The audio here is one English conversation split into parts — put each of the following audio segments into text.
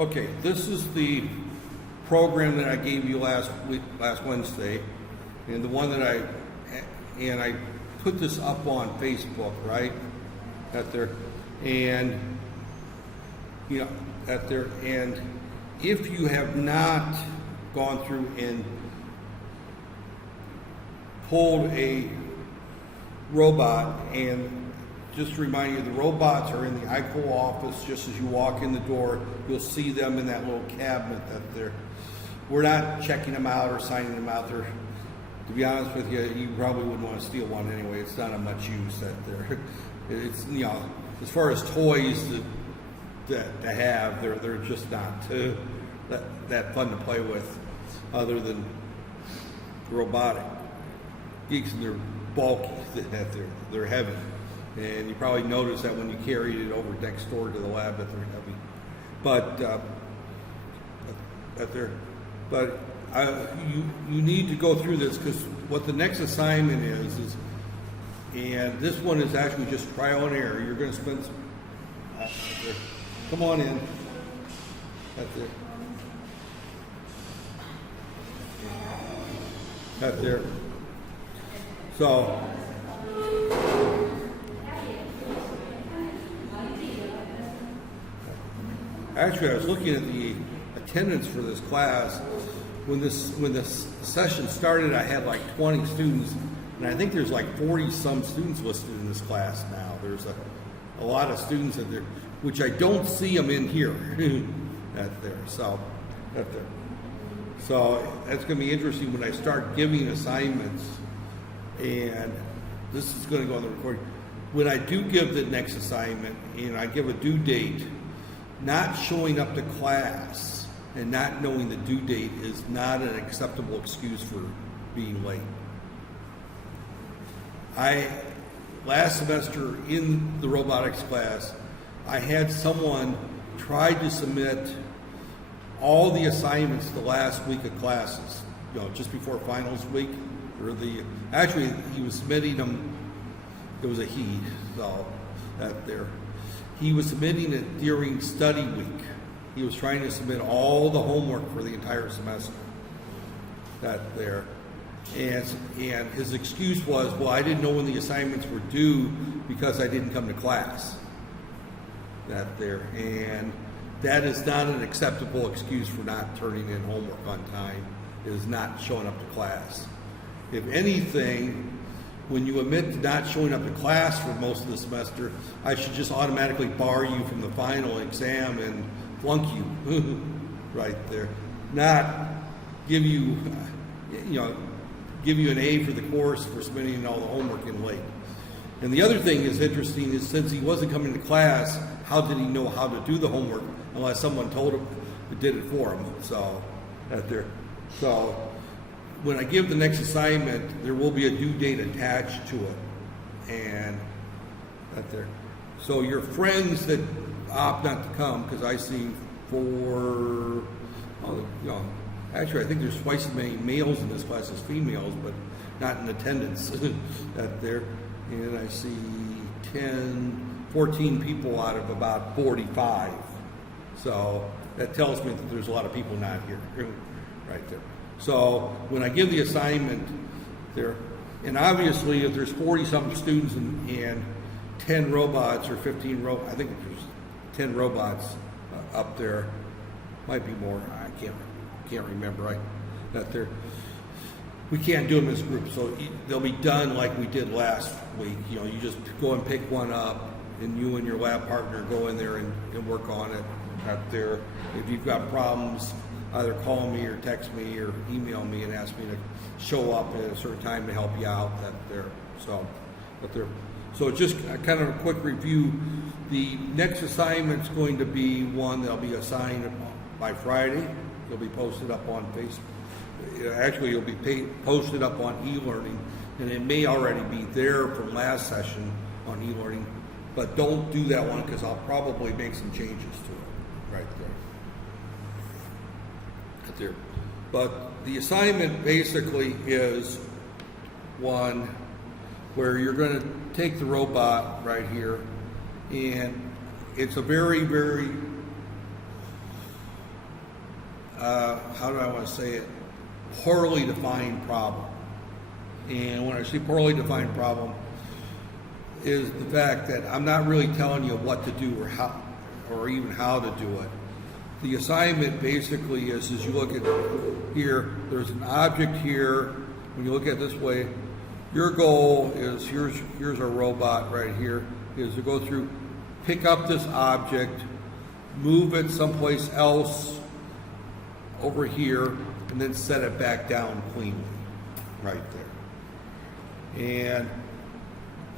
Okay, this is the program that I gave you last Wednesday, and the one that I put this up on Facebook, right? At there, and you know, at there, and if you have not gone through and pulled a robot, and just to remind you, the robots are in the ICO office. Just as you walk in the door, you'll see them in that little cabinet that they're. We're not checking them out or signing them out. They're, to be honest with you, you probably wouldn't want to steal one anyway. It's not of much use that they're. It's, you know, as far as toys to have, they're just not that fun to play with, other than robotic geeks, and they're bulky. They're heavy. And you probably noticed that when you carried it over next door to the lab that they're heavy. But you need to go through this, because what the next assignment is, and this one is actually just trial and error. You're going to spend some, come on in. That's it. That's there. So. Actually, I was looking at the attendance for this class. When the session started, I had like 20 students, and I think there's like 40-some students listed in this class now. There's a lot of students in there, which I don't see them in here. That's there. So that's there. So that's going to be interesting when I start giving assignments, and this is going to go on the recording. When I do give the next assignment, and I give a due date, not showing up to class and not knowing the due date is not an acceptable excuse for being late. Last semester in the robotics class, I had someone try to submit all the assignments the last week of classes, you know, just before finals week, or actually he was submitting them, it was a he, so that there. He was submitting it during study week. He was trying to submit all the homework for the entire semester. That there. And his excuse was, well, I didn't know when the assignments were due because I didn't come to class. That there. And that is not an acceptable excuse for not turning in homework on time. It is not showing up to class. If anything, when you admit to not showing up to class for most of the semester, I should just automatically bar you from the final exam and flunk you right there. Not give you, give you an A for the course for submitting all the homework in late. And the other thing is interesting is, since he wasn't coming to class, how did he know how to do the homework unless someone told him who did it for him? So that there. So when I give the next assignment, there will be a due date attached to it, and that there. So your friends that opt not to come, because I see actually I think there's twice as many males in this class as females, but not in attendance. That there, and I see 14 people out of about 45. So that tells me that there's a lot of people not here, right there. So when I give the assignment there, and obviously if there's 40-something students and 10 robots or 15 I think there's 10 robots up there, might be more. I can't remember. Not there. We can't do them as groups, so they'll be done like we did last week. You know, you just go and pick one up, and you and your lab partner go in there and work on it up there. If you've got problems, either call me or text me or email me and ask me to show up at a certain time to help you out. So just kind of a quick review. The next assignment's going to be one that'll be assigned by Friday. It'll be posted up on Facebook. Actually, it'll be posted up on e-learning, and it may already be there from last session on e-learning. But don't do that one, because I'll probably make some changes to it right there. There. But the assignment basically is one where you're going to take the robot right here, and it's a very, very how do I want to say it, poorly defined problem. And when I say poorly defined problem, is the fact that I'm not really telling you what to do or how, or even how to do it. The assignment basically is you look at here, there's an object here. When you look at it this way, your goal is, here's our robot right here, is to go through, pick up this object, move it someplace else over here, and then set it back down cleanly, right there. And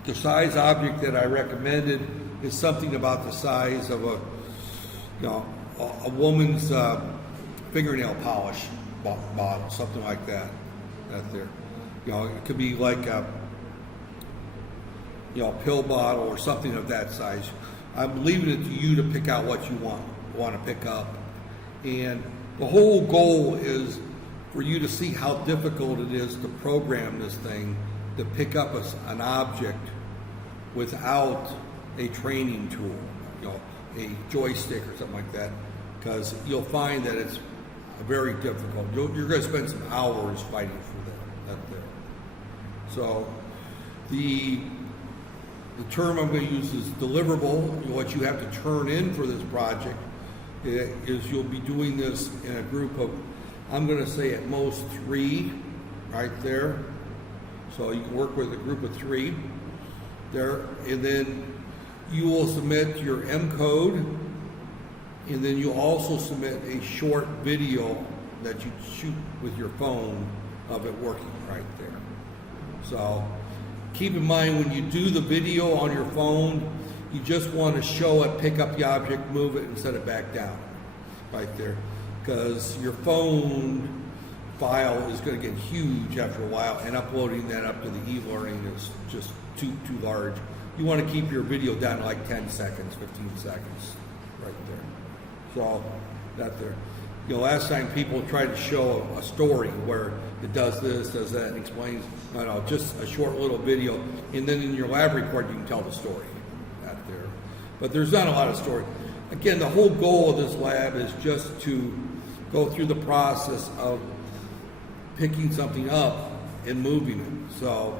the size object that I recommended is something about the size of a woman's fingernail polish bottle, something like that. That there, it could be like a pill bottle or something of that size. I'm leaving it to you to pick out what you want to pick up, and the whole goal is for you to see how difficult it is to program this thing to pick up an object without a training tool, a joystick or something like that, because you'll find that it's very difficult. You're going to spend some hours fighting for that there. So the term I'm going to use is deliverable. What you have to turn in for this project is you'll be doing this in a group of, I'm going to say at most 3, right there. So you can work with a group of 3 there, and then you will submit your M code, and then you also submit a short video that you shoot with your phone of it working right there. So keep in mind when you do the video on your phone, you just want to show it, pick up the object, move it, and set it back down right there, because your phone file is going to get huge after a while, and uploading that up to the e-learning is just too large. You want to keep your video down to like 10 seconds, 15 seconds right there. So that there. Last time people tried to show a story where it does this, does that, and explains, just a short little video, and then in your lab report you can tell the story out there. But there's not a lot of story. Again, the whole goal of this lab is just to go through the process of picking something up and moving it. So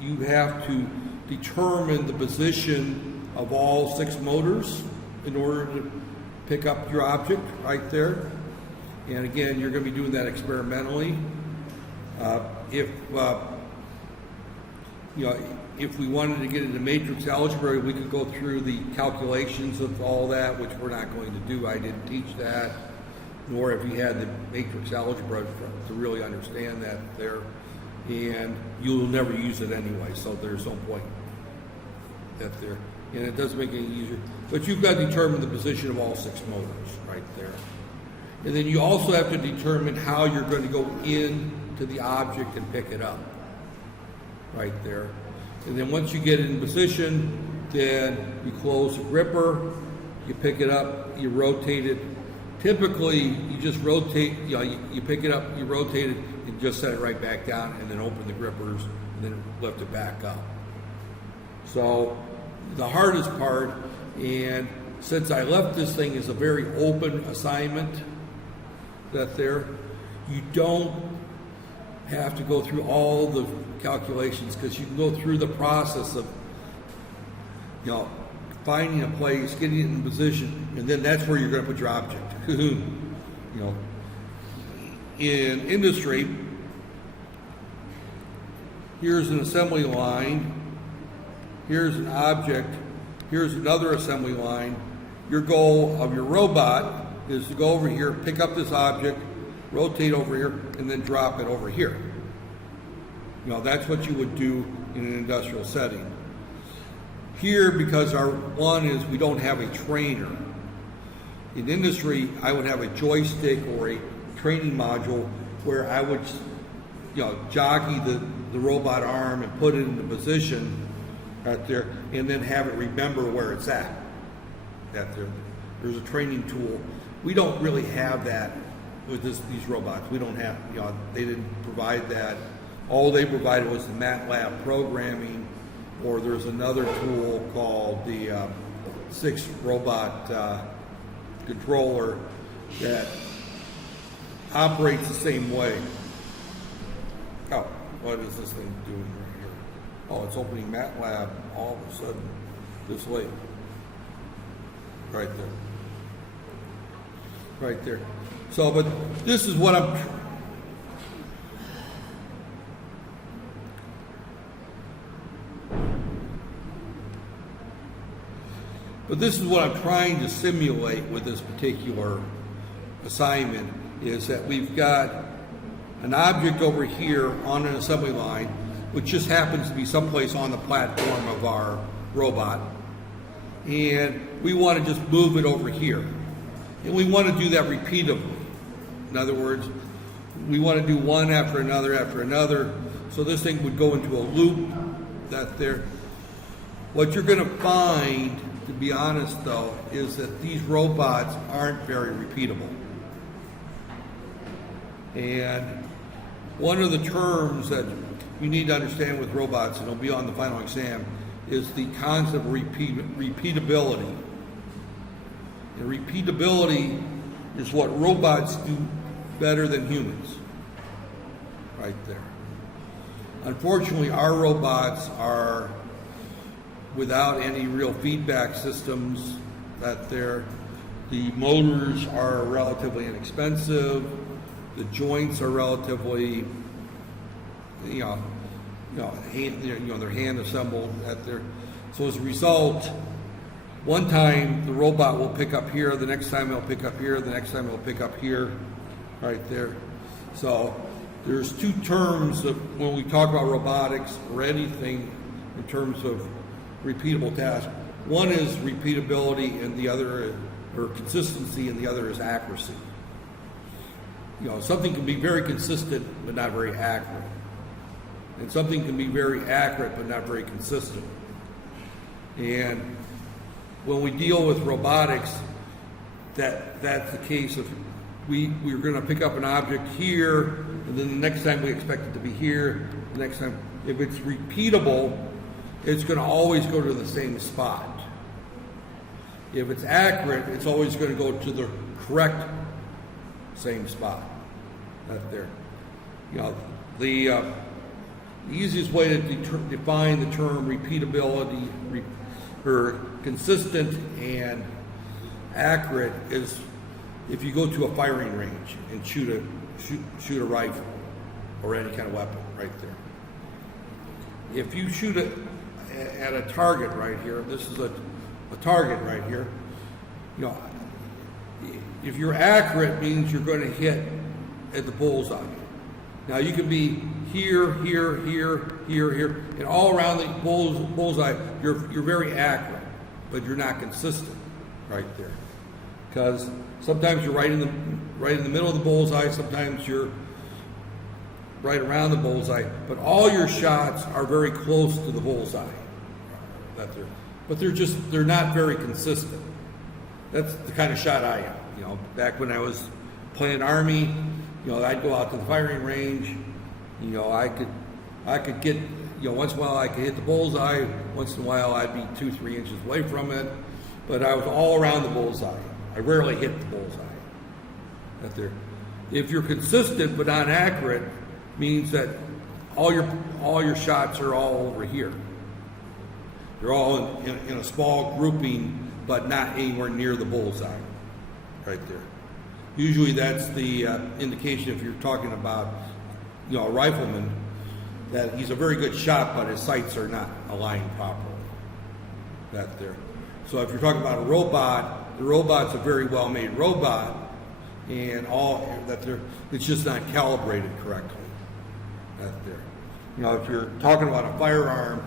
you have to determine the position of all 6 motors in order to pick up your object right there. And again, you're going to be doing that experimentally. If we wanted to get into matrix algebra, we could go through the calculations of all that, which we're not going to do. I didn't teach that, nor if you had the matrix algebra to really understand that there. And you'll never use it anyway, so there's no point that there. And it doesn't make it any easier. But you've got to determine the position of all 6 motors right there. And then you also have to determine how you're going to go into the object and pick it up right there. And then once you get it in position, then you close the gripper, you pick it up, you rotate it. Typically, you just rotate, you pick it up, you rotate it, and just set it right back down, and then open the grippers, and then lift it back up. So the hardest part, and since I left this thing as a very open assignment, that there, you don't have to go through all the calculations, because you can go through the process of finding a place, getting it in position, and then that's where you're going to put your object. In industry, here's an assembly line, here's an object, here's another assembly line. Your goal of your robot is to go over here, pick up this object, rotate over here, and then drop it over here. That's what you would do in an industrial setting. Here, because our one is we don't have a trainer. In industry, I would have a joystick or a training module where I would jockey the robot arm and put it into position right there, and then have it remember where it's at. There's a training tool. We don't really have that with these robots. We don't have, they didn't provide that. All they provided was the MATLAB programming, or there's another tool called the 6 robot controller that operates the same way. Oh, what is this thing doing right here? Oh, it's opening MATLAB all of a sudden this way. Right there. Right there. So, but this is what I'm... But this is what I'm trying to simulate with this particular assignment, is that we've got an object over here on an assembly line, which just happens to be someplace on the platform of our robot. And we want to just move it over here. And we want to do that repeatedly. In other words, we want to do one after another. So this thing would go into a loop that there. What you're going to find, to be honest though, is that these robots aren't very repeatable. And one of the terms that you need to understand with robots, and it'll be on the final exam, is the concept of repeatability. And repeatability is what robots do better than humans. Right there. Unfortunately, our robots are without any real feedback systems. That the motors are relatively inexpensive, the joints are relatively, they're hand assembled at their. So as a result, one time the robot will pick up here, the next time it'll pick up here, the next time it'll pick up here, right there. So there's two terms of when we talk about robotics or anything in terms of repeatable tasks. One is repeatability and the other, or consistency, and the other is accuracy. Something can be very consistent but not very accurate. And something can be very accurate but not very consistent. And when we deal with robotics, that's the case of we're going to pick up an object here, and then the next time we expect it to be here, the next time. If it's repeatable, it's going to always go to the same spot. If it's accurate, it's always going to go to the correct same spot. Right there. The easiest way to define the term repeatability or consistent and accurate is if you go to a firing range and shoot a rifle or any kind of weapon right there. If you shoot it at a target right here, this is a target right here, if you're accurate, means you're going to hit at the bullseye. Now you can be here, and all around the bullseye, you're very accurate, but you're not consistent right there. Because sometimes you're right in the middle of the bullseye, sometimes you're right around the bullseye, but all your shots are very close to the bullseye. But they're not very consistent. That's the kind of shot I am. Back when I was playing Army, I'd go out to the firing range. I could get, once in a while I could hit the bullseye. Once in a while I'd be 2-3 inches away from it. But I was all around the bullseye. I rarely hit the bullseye. Right there. If you're consistent but not accurate, means that all your shots are all over here. They're all in a small grouping, but not anywhere near the bullseye. Right there. Usually that's the indication, if you're talking about a rifleman, that he's a very good shot, but his sights are not aligned properly. That there. So if you're talking about a robot, the robot's a very well-made robot, and it's just not calibrated correctly. That there. If you're talking about a firearm,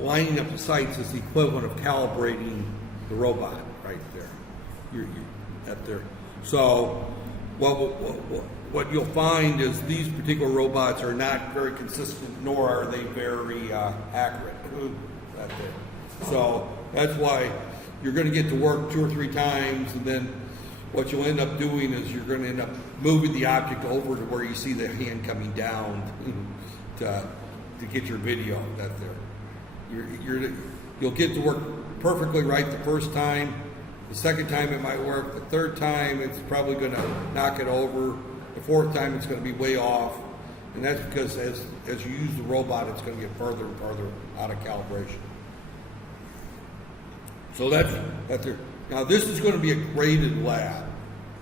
lining up the sights is the equivalent of calibrating the robot right there. That there. So what you'll find is these particular robots are not very consistent, nor are they very accurate. That there. So that's why you're going to get to work 2 or 3 times, and then what you'll end up doing is you're going to end up moving the object over to where you see the hand coming down to get your video. That there. You'll get to work perfectly right the first time. The The second time it might work. The third time it's probably going to knock it over. The fourth time it's going to be way off. And that's because as you use the robot, it's going to get further and further out of calibration. So that's there. Now this is going to be a graded lab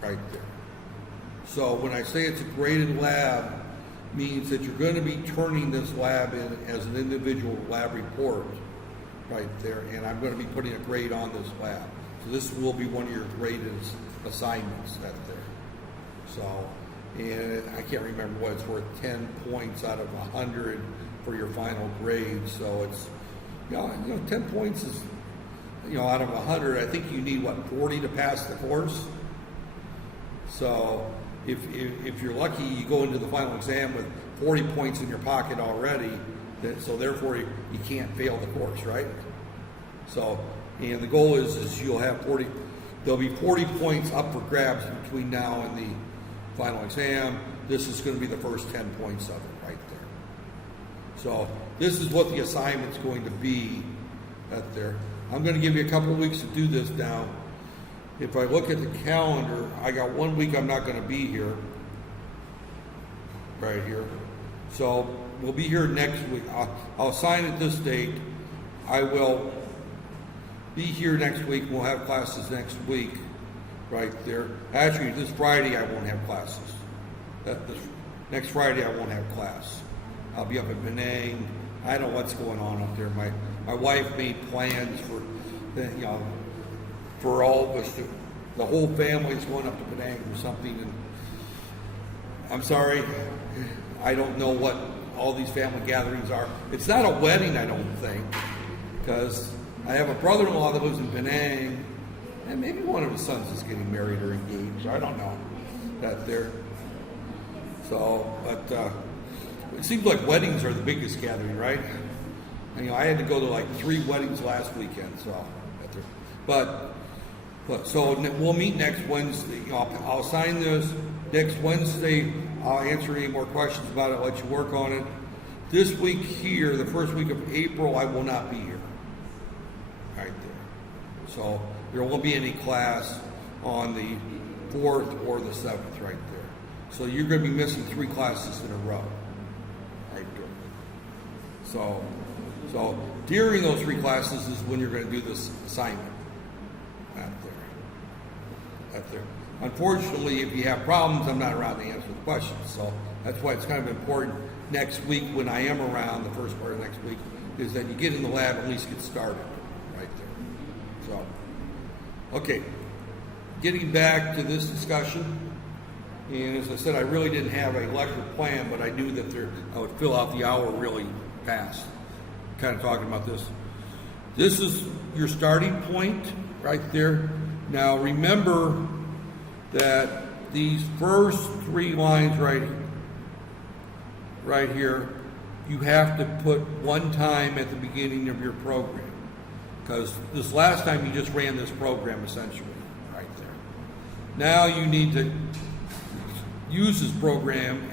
right there. So when I say it's a graded lab, means that you're going to be turning this lab in as an individual lab report right there, and I'm going to be putting a grade on this lab. So this will be one of your graded assignments right there. So, and I can't remember what it's worth, 10 points out of 100 for your final grade. So it's, you know 10 points is, out of 100, I think you need, 40 to pass the course? So if you're lucky, you go into the final exam with 40 points in your pocket already, so therefore you can't fail the course, right? So, and the goal is you'll have 40, there'll be 40 points up for grabs between now and the final exam. This is going to be the first 10 points of it right there. So this is what the assignment's going to be right there. I'm going to give you a couple of weeks to do this now. If I look at the calendar, I got 1 week I'm not going to be here, right here. So we'll be here next week. I'll sign at this date. I will be here next week. We'll have classes next week, right there. Actually, this Friday I won't have classes. Next Friday I won't have class. I'll be up at Penang. I don't know what's going on up there. My wife made plans for all of us the whole family's going up to Penang or something, and I'm sorry, I don't know what all these family gatherings are. It's not a wedding, I don't think, because I have a brother-in-law that lives in Penang, and maybe one of his sons is getting married or engaged. I don't know that there. So, but it seems like weddings are the biggest gathering, right? And, I had to go to like 3 weddings last weekend, so. But so we'll meet next Wednesday. I'll sign this next Wednesday. I'll answer any more questions about it, let you work on it. This week here, the first week of April, I will not be here. Right there. So there won't be any class on the 4th or the 7th right there. So you're going to be missing 3 classes in a row. Right there. So during those 3 classes is when you're going to do this assignment. Out there. Unfortunately, if you have problems, I'm not around to answer the questions. So that's why it's kind of important next week when I am around, the first part of next week, is that you get in the lab and at least get started right there. So, okay, getting back to this discussion, and as I said, I really didn't have a lecture plan, but I knew that I would fill out the hour really fast, kind of talking about this. This is your starting point right there. Now remember that these first 3 lines right here, you have to put 1 time at the beginning of your program, because this last time you just ran this program essentially right there. Now you need to use this program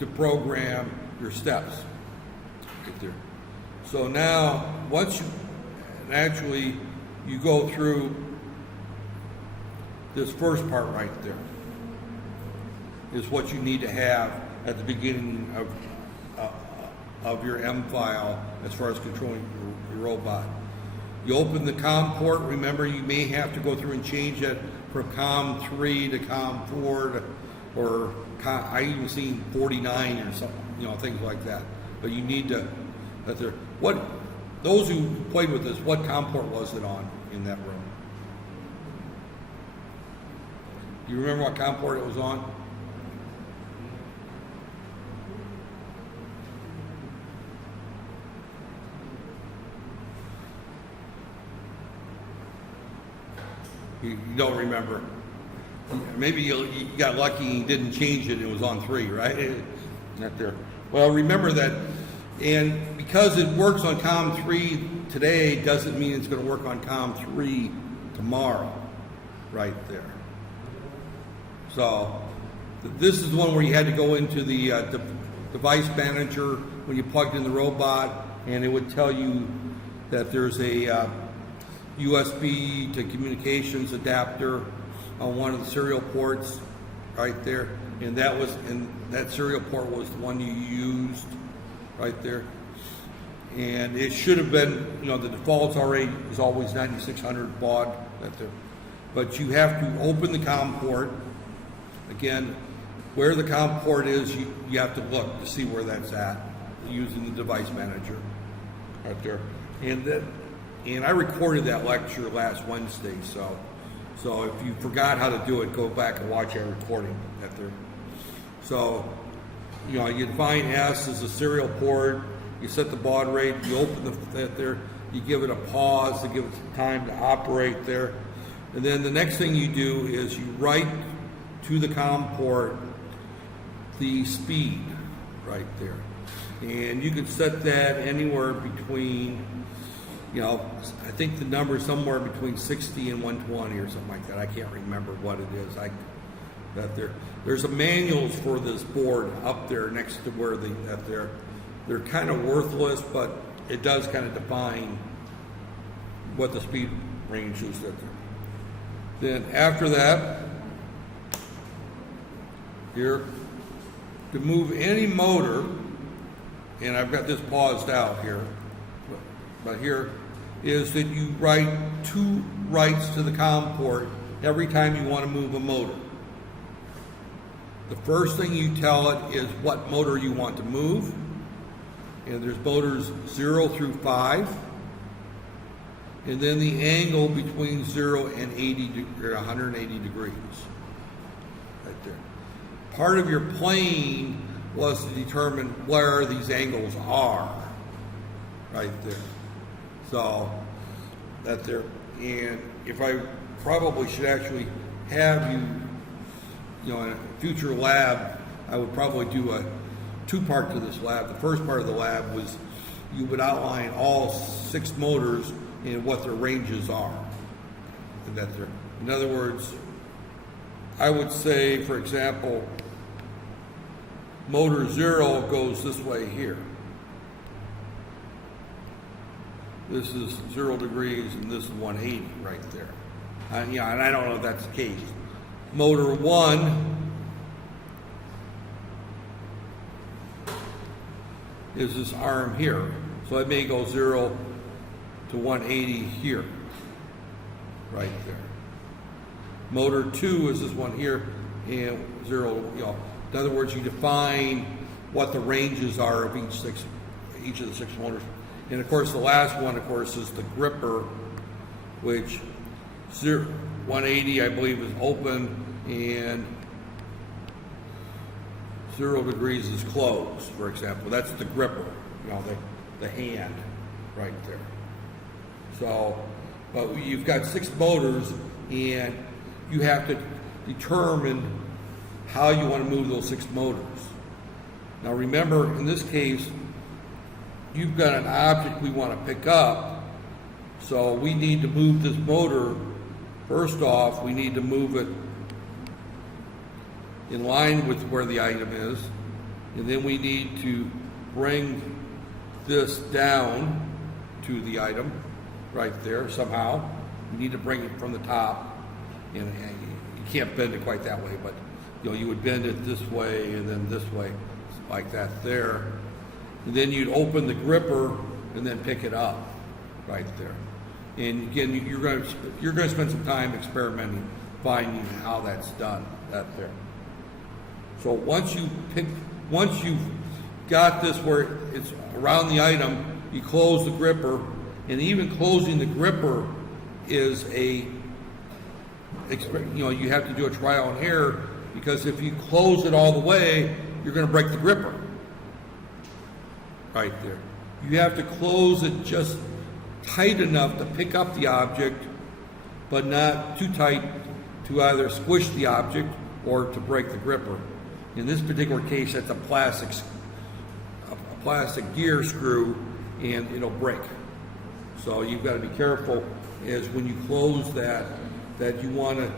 to program your steps right there. So now once you go through this first part right there is what you need to have at the beginning of your M file as far as controlling your robot. You open the COM port. Remember, you may have to go through and change it from COM 3 to COM 4 or I even seen 49 or something, things like that. But you need to, those who played with this, what COM port was it on in that room? Do you remember what COM port it was on? You don't remember. Maybe you got lucky and you didn't change it, it was on 3, right? Not there. Well, remember that, and because it works on COM 3 today, doesn't mean it's going to work on COM 3 tomorrow, right there. So this is the one where you had to go into the device manager when you plugged in the robot, and it would tell you that there's a USB to communications adapter on one of the serial ports right there, and that serial port was the one you used right there. And it should have been, the default already is always 9600 baud right there. But you have to open the COM port. Again, where the COM port is, you have to look to see where that's at using the device manager right there. And I recorded that lecture last Wednesday, so if you forgot how to do it, go back and watch that recording right there. So, you define S as a serial port, you set the baud rate, you open that there, you give it a pause to give it some time to operate there. And then the next thing you do is you write to the COM port the speed right there. And you can set that anywhere between, I think the number is somewhere between 60 and 120 or something like that. I can't remember what it is. There's a manuals for this board up there next to where they're kind of worthless, but it does kind of define what the speed range is there. Then after that, here, to move any motor, and I've got this paused out here, but here is that you write 2 writes to the COM port every time you want to move a motor. The first thing you tell it is what motor you want to move, and there's motors 0 through 5, and then the angle between 0 and 180 degrees, right there. Part of your plane was to determine where these angles are, right there. So, that there, and if I probably should actually have you, in a future lab, I would probably do a 2-part to this lab. The first part of the lab was you would outline all 6 motors and what their ranges are. And that there, in other words, I would say, for example, motor 0 goes this way here. This is 0 degrees and this is 180 right there. And I don't know if that's the case. Motor 1 is this arm here. So it may go 0 to 180 here, right there. Motor 2 is this one here, and 0, in other words, you define what the ranges are of each of the 6 motors. And of course, the last one, of course, is the gripper, which 180, I believe, is open, and 0 degrees is closed, for example. That's the gripper, the hand right there. So, but you've got 6 motors, and you have to determine how you want to move those 6 motors. Now remember, in this case, you've got an object we want to pick up, so we need to move this motor. First off, we need to move it in line with where the item is, and then we need to bring this down to the item right there somehow. We need to bring it from the top, and you can't bend it quite that way, but you would bend it this way and then this way, like that there. And then you'd open the gripper and then pick it up right there. And again, you're going to spend some time experimenting, finding how that's done, that there. So once you've got this where it's around the item, you close the gripper, and even closing the gripper is you have to do a trial and error, because if you close it all the way, you're going to break the gripper right there. You have to close it just tight enough to pick up the object, but not too tight to either squish the object or to break the gripper. In this particular case, that's a plastic gear screw, and it'll break. So you've got to be careful is when you close that you want to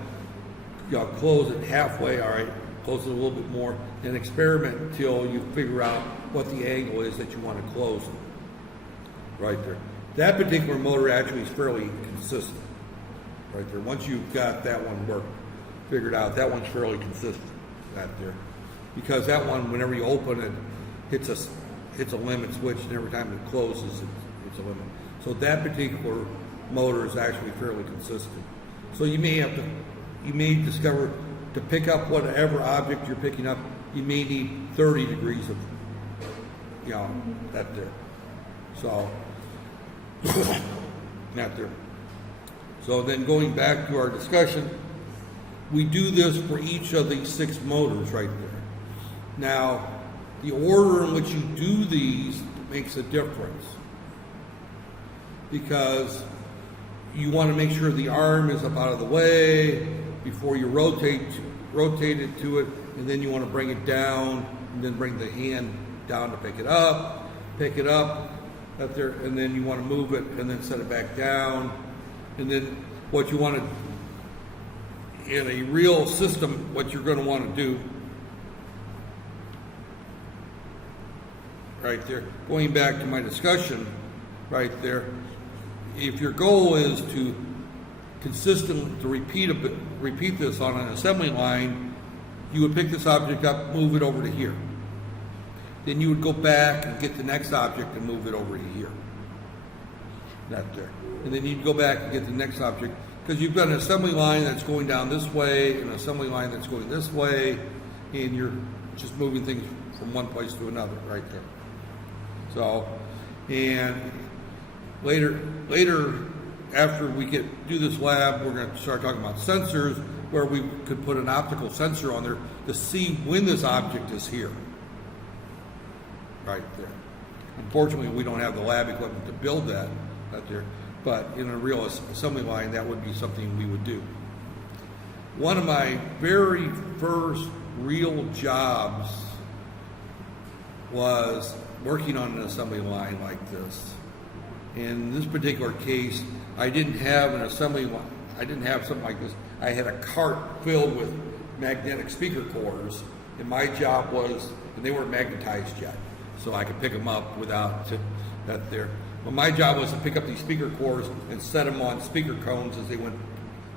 close it halfway, all right, close it a little bit more, and experiment until you figure out what the angle is that you want to close it. Right there. That particular motor actually is fairly consistent, right there. Once you've got that one figured out, that one's fairly consistent, right there. Because that one, whenever you open it, hits a limit switch, and every time it closes, it's a limit. So that particular motor is actually fairly consistent. So you may discover to pick up whatever object you're picking up, you may need 30 degrees of, that there. So, not there. So then going back to our discussion, we do this for each of these 6 motors right there. Now, the order in which you do these makes a difference, because you want to make sure the arm is up out of the way before you rotate it to it, and then you want to bring it down, and then bring the hand down to pick it up up there, and then you want to move it and then set it back down. And then what you want to, in a real system, what you're going to want to do right there, going back to my discussion right there, if your goal is to consistently repeat this on an assembly line, you would pick this object up, move it over to here. Then you would go back and get the next object and move it over to here. That there. And then you'd go back and get the next object, because you've got an assembly line that's going down this way and an assembly line that's going this way, and you're just moving things from one place to another right there. So, and later after we do this lab, we're going to start talking about sensors, where we could put an optical sensor on there to see when this object is here. Right there. Unfortunately, we don't have the lab equipment to build that out there, but in a real assembly line, that would be something we would do. One of my very first real jobs was working on an assembly line like this. In this particular case, I didn't have an assembly line. I didn't have something like this. I had a cart filled with magnetic speaker cores, and my job was, and they weren't magnetized yet, so I could pick them up without that there. But my job was to pick up these speaker cores and set them on speaker cones as they went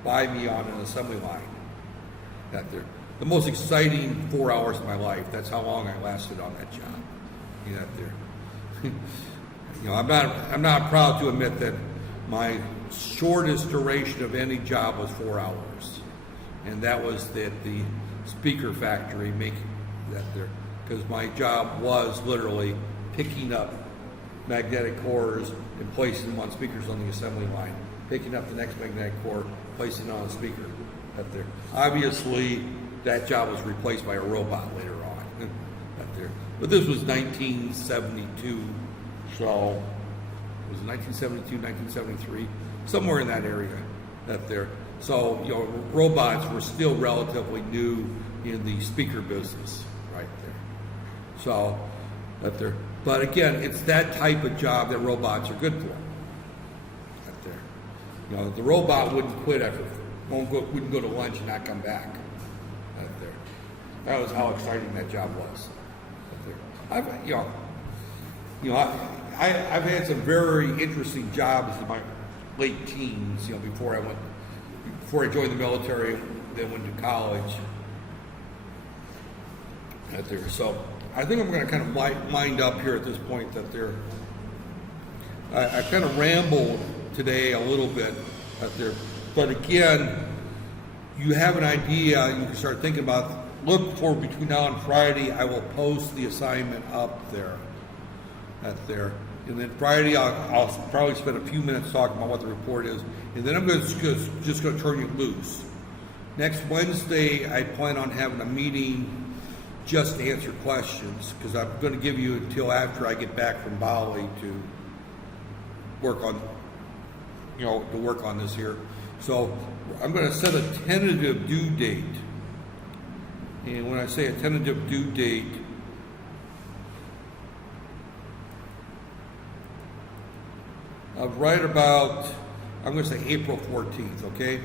by me on an assembly line. That there. The most exciting 4 hours of my life. That's how long I lasted on that job. That there. I'm not proud to admit that my shortest duration of any job was 4 hours, and that was at the speaker factory making that there. Because my job was literally picking up magnetic cores and placing them on speakers on the assembly line, picking up the next magnetic core, placing it on a speaker up there. Obviously, that job was replaced by a robot later on up there. But this was 1972, so it was 1972, 1973, somewhere in that area up there. So, robots were still relatively new in the speaker business right there. So, up there. But again, it's that type of job that robots are good for. Up there. The robot wouldn't quit wouldn't go to lunch and not come back. Up there. That was how exciting that job was. Up there. I've had some very interesting jobs in my late teens. Before I joined the military, then went to college. Out there. So I think I'm going to kind of wind up here at this point. That there, I kind of rambled today a little bit out there, but again, you have an idea. You can start thinking about. Look for between now and Friday. I will post the assignment up there. Out there, and then Friday I'll probably spend a few minutes talking about what the report is, and then I'm just going to turn you loose. Next Wednesday, I plan on having a meeting just to answer questions, because I'm going to give you until after I get back from Bali to work on, this here. So I'm going to set a tentative due date, and when I say a tentative due date, of right about, I'm going to say April 14th, okay?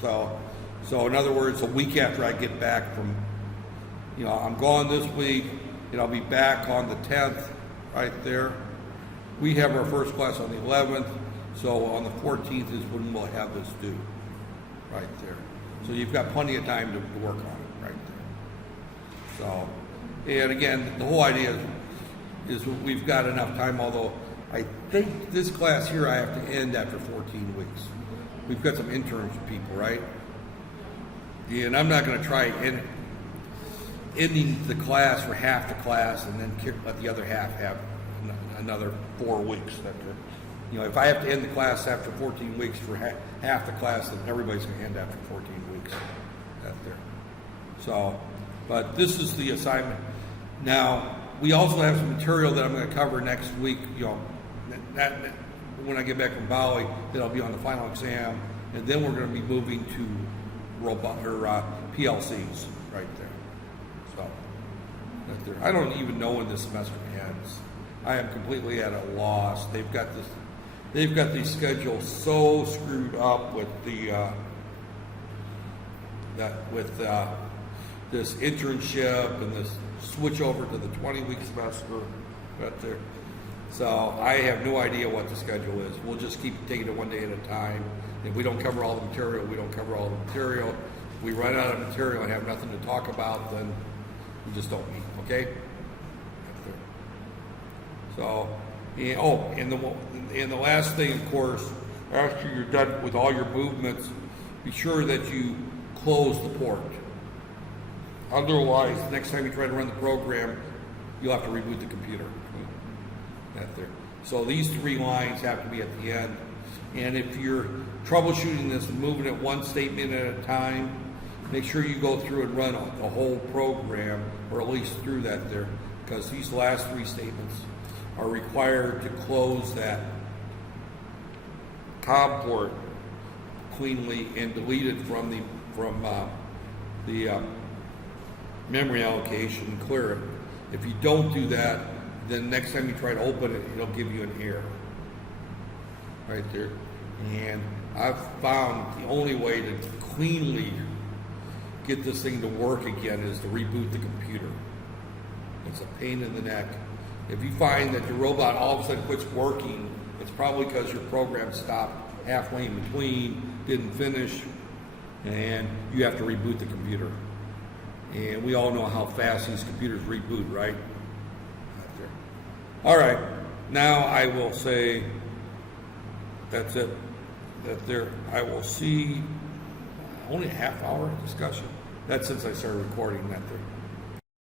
So in other words, a week after I get back from, I'm gone this week, and I'll be back on the 10th, right there, we have our first class on the 11th, so on the 14th is when we'll have this due, right there. So you've got plenty of time to work on it, right there. So, and again, the whole idea is we've got enough time, although I think this class here I have to end after 14 weeks. We've got some interns people, right? And I'm not going to try ending the class for half the class and then let the other half have another 4 weeks. If I have to end the class after 14 weeks for half the class, then everybody's going to end after 14 weeks. That's there. So, but this is the assignment. Now, we also have some material that I'm going to cover next week. When I get back from Bowie, that'll be on the final exam, and then we're going to be moving to PLCs right there. So, right there. I don't even know when this semester ends. I am completely at a loss. They've got these schedules so screwed up with this internship and this switch over to the 20-week semester right there. So I have no idea what the schedule is. We'll just keep taking it one day at a time. If we don't cover all the material, we don't cover all the material. If we run out of material and have nothing to talk about, then we just don't meet, okay? So, and the last thing, of course, after you're done with all your movements, be sure that you close the port. Otherwise, next time you try to run the program, you'll have to reboot the computer. That there. So these 3 lines have to be at the end. And if you're troubleshooting this and moving it one statement at a time, make sure you go through and run the whole program, or at least through that there, because these last 3 statements are required to close that COM port cleanly and delete it from the memory allocation and clear it. If you don't do that, then next time you try to open it, it'll give you an error right there. And I've found the only way to cleanly get this thing to work again is to reboot the computer. It's a pain in the neck. If you find that your robot all of a sudden quits working, it's probably because your program stopped halfway in between, didn't finish, and you have to reboot the computer. And we all know how fast these computers reboot, right? All right, now I will say that's it. That there, I will see only a half-hour discussion. That's since I started recording that there.